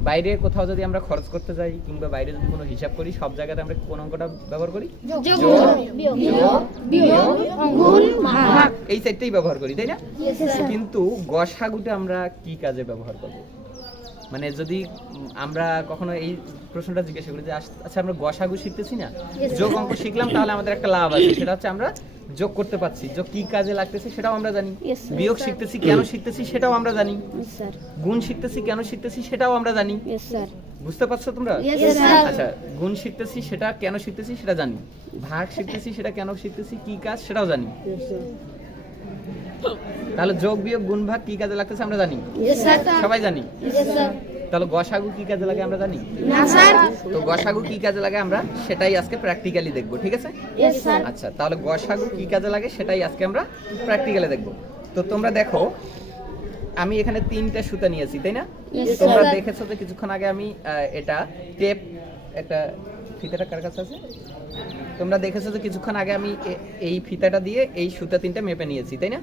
বাইরে কোথাও যদি আমরা খরচ করতে যাই কিংবা বাইরে যদি কোনো হিসাব করি সব জায়গাতে আমরা কোন অঙ্কটা ব্যবহার করি? যোগ। যোগ, বিয়োগ। যোগ, বিয়োগ। গুণ ভাগ। এই সাইডটাই ব্যবহার করি তাই না? কিন্তু গসা কিন্তু গসাগুটা আমরা কি কাজে ব্যবহার করব? মানে যদি আমরা কখনো এই প্রশ্নটা জিজ্ঞাসা করি যে আচ্ছা আমরা গসাগু শিখতেছি না? যোগ অঙ্ক শিখলাম তাহলে আমাদের একটা লাভ আছে। সেটা হচ্ছে আমরা যোগ করতে পারছি। যোগ কি কাজে লাগতেছে সেটাও আমরা জানি। বিয়োগ শিখতেছি কেন শিখতেছি সেটাও আমরা জানি। গুণ শিখতেছি কেন শিখতেছি সেটাও আমরা জানি। বুঝতে পারছ তোমরা? আচ্ছা গুণ শিখতেছি সেটা কেন শিখতেছি সেটা জানি। ভাগ শিখতেছি সেটা কেন শিখতেছি কি কাজ সেটাও জানি। তাহলে যোগ বিয়োগ গুণ ভাগ কি কাজে লাগতেছে আমরা জানি? সবাই জানি? তাহলে গসাগু কি কাজে লাগে আমরা জানি? তো গসাগু কি কাজে লাগে আমরা সেটাই আজকে প্র্যাকটিক্যালি দেখব ঠিক আছে? আচ্ছা তাহলে গসাগু কি কাজে লাগে সেটাই আজকে আমরা প্র্যাকটিক্যালি দেখব। তো তোমরা দেখো আমি এখানে তিনটা সুতা নিয়েছি তাই না? তোমরা দেখেছ যে কিছুক্ষণ আগে আমি এটা টেপ একটা ফিতাটা কার কাছে আছে? তোমরা দেখেছ যে কিছুক্ষণ আগে আমি এই ফিতাটা দিয়ে এই সুতা তিনটা মেপে নিয়েছি তাই না?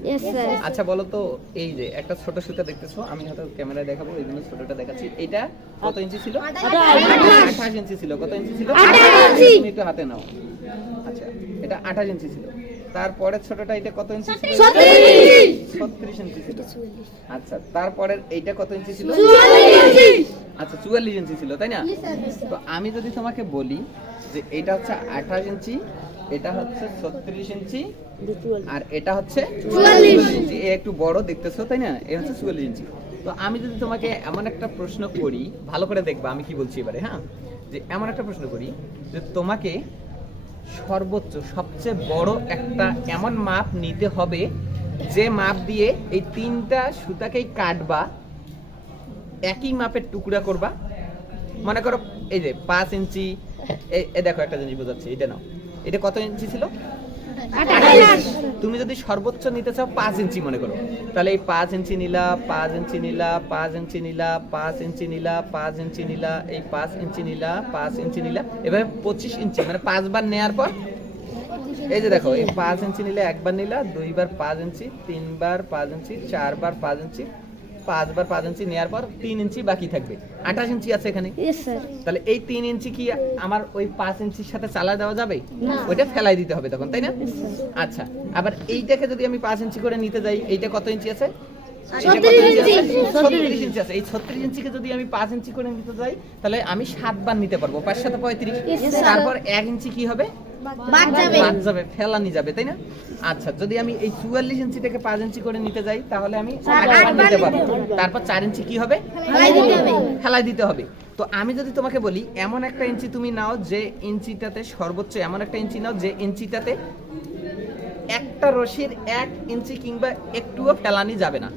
আচ্ছা বলো তো এই যে একটা ছোট সুতা দেখতেছো আমি হয়তো ক্যামেরায় দেখাবো এই জন্য ছোটটা দেখাচ্ছি। এটা কত ইঞ্চি ছিল? আঠাশ। ইঞ্চি ছিল কত ইঞ্চি ছিল? ইঞ্চি। তুমি একটু হাতে নাও। আচ্ছা এটা আঠাশ ইঞ্চি ছিল। তারপরে ছোটটা এটা কত ইঞ্চি ছিল? ছত্রিশ। ইঞ্চি ছিল। আচ্ছা তারপরে এইটা কত ইঞ্চি ছিল? আচ্ছা চুয়াল্লিশ ইঞ্চি ছিল তাই না? তো আমি যদি তোমাকে বলি যে এটা হচ্ছে আঠাশ ইঞ্চি এটা হচ্ছে ছত্রিশ ইঞ্চি আর এটা হচ্ছে চুয়াল্লিশ ইঞ্চি। এ একটু বড় দেখতেছো তাই না? এ হচ্ছে চুয়াল্লিশ ইঞ্চি। তো আমি যদি তোমাকে এমন একটা প্রশ্ন করি ভালো করে দেখবা আমি কি বলছি এবারে হ্যাঁ? যে এমন একটা প্রশ্ন করি যে তোমাকে সর্বোচ্চ সবচেয়ে বড় একটা এমন মাপ নিতে হবে যে মাপ দিয়ে এই তিনটা সুতাকেই কাটবা একই মাপের টুকরা করবা। মনে করো এই যে পাঁচ ইঞ্চি এই দেখো একটা জিনিস বোঝাচ্ছি এটা নাও। এটা কত ইঞ্চি ছিল? তুমি যদি সর্বোচ্চ নিতে চাও পাঁচ ইঞ্চি মনে করো। তাহলে এই পাঁচ ইঞ্চি নিলা পাঁচ ইঞ্চি নিলা পাঁচ ইঞ্চি নিলা পাঁচ ইঞ্চি নিলা পাঁচ ইঞ্চি নিলা এই পাঁচ ইঞ্চি নিলা পাঁচ ইঞ্চি নিলা এভাবে পঁচিশ ইঞ্চি মানে পাঁচবার নেয়ার পর এই যে দেখো এই পাঁচ ইঞ্চি নিলে একবার নিলা দুইবার পাঁচ ইঞ্চি তিনবার পাঁচ ইঞ্চি চারবার পাঁচ ইঞ্চি পাঁচবার পাঁচ ইঞ্চি নেয়ার পর তিন ইঞ্চি বাকি থাকবে। আঠাশ ইঞ্চি আছে এখানে। তাহলে এই তিন ইঞ্চি কি আমার ওই পাঁচ ইঞ্চির সাথে চালা দেওয়া যাবে? ওইটা ফেলাই দিতে হবে তখন তাই না? আচ্ছা আবার এইটাকে যদি আমি পাঁচ ইঞ্চি করে নিতে যাই এইটা কত ইঞ্চি আছে? এই ছত্রিশ ইঞ্চিকে যদি আমি পাঁচ ইঞ্চি করে নিতে যাই তাহলে আমি সাতবার নিতে পারব। পাঁচ সাথে পঁয়ত্রিশ তারপর এক ইঞ্চি কি হবে? বাদ যাবে। ফেলানি যাবে তাই না আচ্ছা যদি আমি এই চুয়াল্লিশ ইঞ্চি থেকে পাঁচ ইঞ্চি করে নিতে যাই তাহলে আমি নিতে পারব। তারপর চার ইঞ্চি কি হবে ফেলাই দিতে হবে। তো আমি যদি তোমাকে বলি এমন একটা ইঞ্চি তুমি নাও যে ইঞ্চিটাতে সর্বোচ্চ এমন একটা ইঞ্চি নাও যে ইঞ্চিটাতে একটা রশির এক ইঞ্চি কিংবা একটুও ফেলানি যাবে না।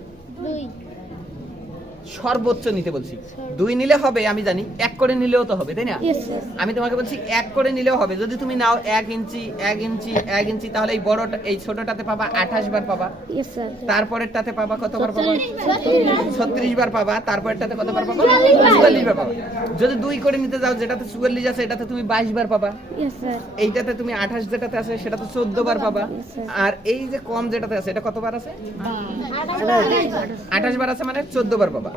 সর্বোচ্চ নিতে বলছি। দুই নিলে হবে আমি জানি। এক করে নিলেও তো হবে তাই না? আমি তোমাকে বলছি এক করে নিলেও হবে। যদি তুমি নাও এক ইঞ্চি এক ইঞ্চি এক ইঞ্চি তাহলে এই বড়টা এই ছোটটাতে পাবা আঠাশ বার পাবা. তারপরেরটাতে পাবা কতবার পাবা? ছত্রিশ। বার পাবা তারপরটাতে কতবার পাবা? চুয়াল্লিশ বার পাবা। যদি দুই করে নিতে যাও যেটাতে চুয়াল্লিশ আছে এটাতে তুমি বাইশ বার পাবা। এইটাতে তুমি আঠাশ যেটাতে আছে সেটাতে চোদ্দ বার পাবা। আর এই যে কম যেটাতে আছে এটা কতবার আছে? আঠাশ বার আছে মানে চোদ্দ বার পাবা।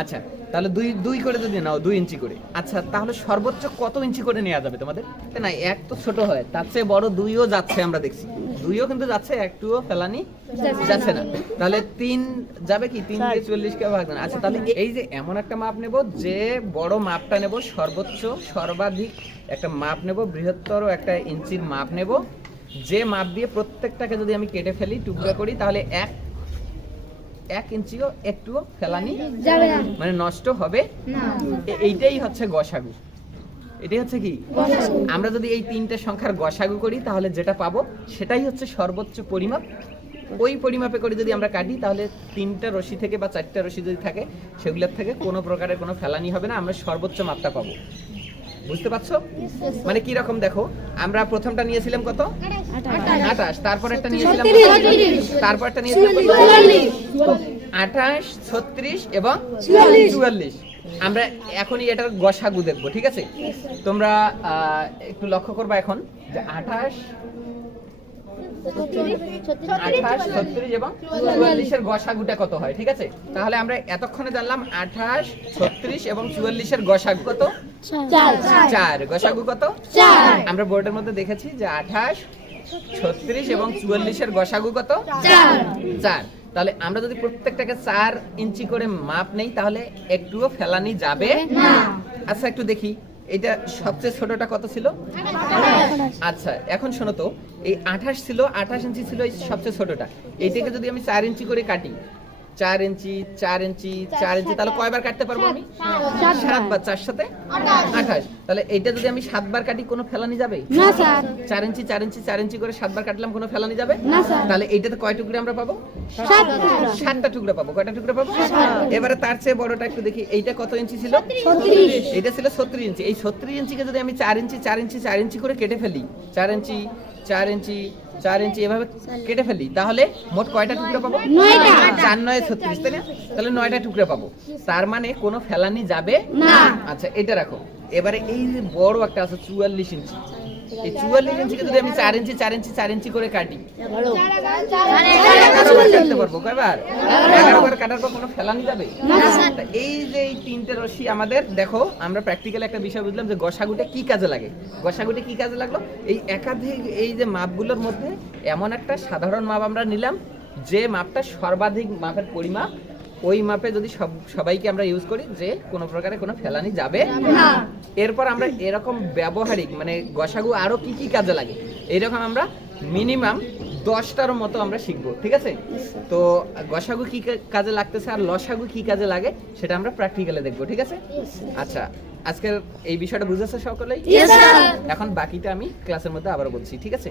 আচ্ছা তাহলে দুই দুই করে যদি নাও দুই ইঞ্চি করে। আচ্ছা তাহলে সর্বোচ্চ কত ইঞ্চি করে নেওয়া যাবে তোমাদের? না এক তো ছোট হয় তার চেয়ে বড় দুইও যাচ্ছে আমরা দেখছি। দুইও কিন্তু যাচ্ছে একটুও ফেলানি যাচ্ছে না। তাহলে তিন যাবে কি? তিন দিয়ে ভাগ না আচ্ছা তাহলে এই যে এমন একটা মাপ নেব যে বড় মাপটা নেব সর্বোচ্চ সর্বাধিক একটা মাপ নেব বৃহত্তর একটা ইঞ্চির মাপ নেব। যে মাপ দিয়ে প্রত্যেকটাকে যদি আমি কেটে ফেলি টুকরা করি তাহলে এক এক ইঞ্চিও একটুও ফেলানি যাবে না। মানে নষ্ট হবে। না। এইটাই হচ্ছে গসাগু। এটাই হচ্ছে কি? আমরা যদি এই তিনটে সংখ্যার গসাগু করি তাহলে যেটা পাবো সেটাই হচ্ছে সর্বোচ্চ পরিমাপ। ওই পরিমাপে করে যদি আমরা কাটি তাহলে তিনটা রশি থেকে বা চারটা রশি যদি থাকে সেগুলোর থেকে কোনো প্রকারের কোনো ফেলানি হবে না আমরা সর্বোচ্চ মাত্রা পাবো। বুঝতে পারছ? মানে কি রকম দেখো? আমরা প্রথমটা নিয়েছিলাম কত? আঠাশ। তারপর একটা নিয়েছিলাম। তারপর একটা নিয়েছিলাম আঠাশ ছত্রিশ এবং চুয়াল্লিশ। আমরা এখনই এটার গসাগু দেখব ঠিক আছে? তোমরা একটু লক্ষ্য করবা এখন যে আঠাশ আঠাশ ছত্রিশ এবং চুয়াল্লিশের গসাগুটা কত হয় ঠিক আছে? তাহলে আমরা এতক্ষণে জানলাম আঠাশ ছত্রিশ এবং চুয়াল্লিশের গসাগু কত? চার। গসাগু কত? আমরা বোর্ডের মধ্যে দেখেছি যে আঠাশ ছত্রিশ এবং চুয়াল্লিশের গসাগু কত? চার। তাহলে আমরা যদি প্রত্যেকটাকে চার ইঞ্চি করে মাপ নেই তাহলে একটুও ফেলানি যাবে না। আচ্ছা একটু দেখি। এটা সবচেয়ে ছোটটা কত ছিল? আচ্ছা এখন শোনো তো। এই আঠাশ ছিল আঠাশ ইঞ্চি ছিল এই সবচেয়ে ছোটটা। এইটাকে যদি আমি চার ইঞ্চি করে কাটি চার ইঞ্চি চার ইঞ্চি চার ইঞ্চি তাহলে কয়বার কাটতে পারব আমি? সাতবার চার সাথে? আঠাশ। তাহলে এইটা যদি আমি সাতবার কাটি কোনো ফেলানি যাবে? না স্যার। চার ইঞ্চি চার ইঞ্চি চার ইঞ্চি করে সাতবার কাটলাম কোনো ফেলানি যাবে? না, স্যার। তাহলে এইটাতে কয় টুকরো আমরা পাবো? সাতটা। টুকরো পাবো। কয়টা টুকরো পাবো? এবারে তার চেয়ে বড়টা একটু দেখি। এইটা কত ইঞ্চি ছিল? এটা ছিল ছত্রিশ ইঞ্চি। এই ছত্রিশ ইঞ্চিকে যদি আমি চার ইঞ্চি চার ইঞ্চি চার ইঞ্চি করে কেটে ফেলি চার ইঞ্চি চার ইঞ্চি চার ইঞ্চি এভাবে কেটে ফেলি তাহলে মোট কয়টা টুকরো পাবো? চার নয় ছত্রিশ তাই না? তাহলে নয়টা টুকরো পাবো। তার মানে কোনো ফেলানি যাবে না। আচ্ছা এটা রাখো। এবারে এই যে বড় একটা আছে চুয়াল্লিশ ইঞ্চি। এই চুয়াল্লিশ ইঞ্চিকে যদি আমি চার ইঞ্চি চার ইঞ্চি চার ইঞ্চি করে কাটি কাটতে পারব কয়বার? এগারো। বার কাটার পর কোনো ফেলানি যাবে? না, স্যার। তা এই যে এই তিনটে রশ্মি আমাদের দেখো আমরা প্র্যাকটিক্যালি একটা বিষয় বুঝলাম যে গসাগুটে কি কাজে লাগে। গসাগুটে কি কাজে লাগল? এই একাধিক এই যে মাপগুলোর মধ্যে এমন একটা সাধারণ মাপ আমরা নিলাম যে মাপটা সর্বাধিক মাপের পরিমাপ ওই মাপে যদি সব সবাইকে আমরা ইউজ করি যে কোনো প্রকারে কোনো ফেলানি যাবে না। এরপর আমরা এরকম ব্যবহারিক মানে গসাগু আরও কি কি কাজে লাগে এরকম আমরা মিনিমাম দশটার মতো আমরা শিখব ঠিক আছে? তো গসাগু কি কাজে লাগতেছে আর লসাগু কি কাজে লাগে সেটা আমরা প্র্যাকটিক্যালে দেখব ঠিক আছে? আচ্ছা আজকের এই বিষয়টা বুঝেছে সকলেই? এখন বাকিটা আমি ক্লাসের মধ্যে আবার বলছি ঠিক আছে?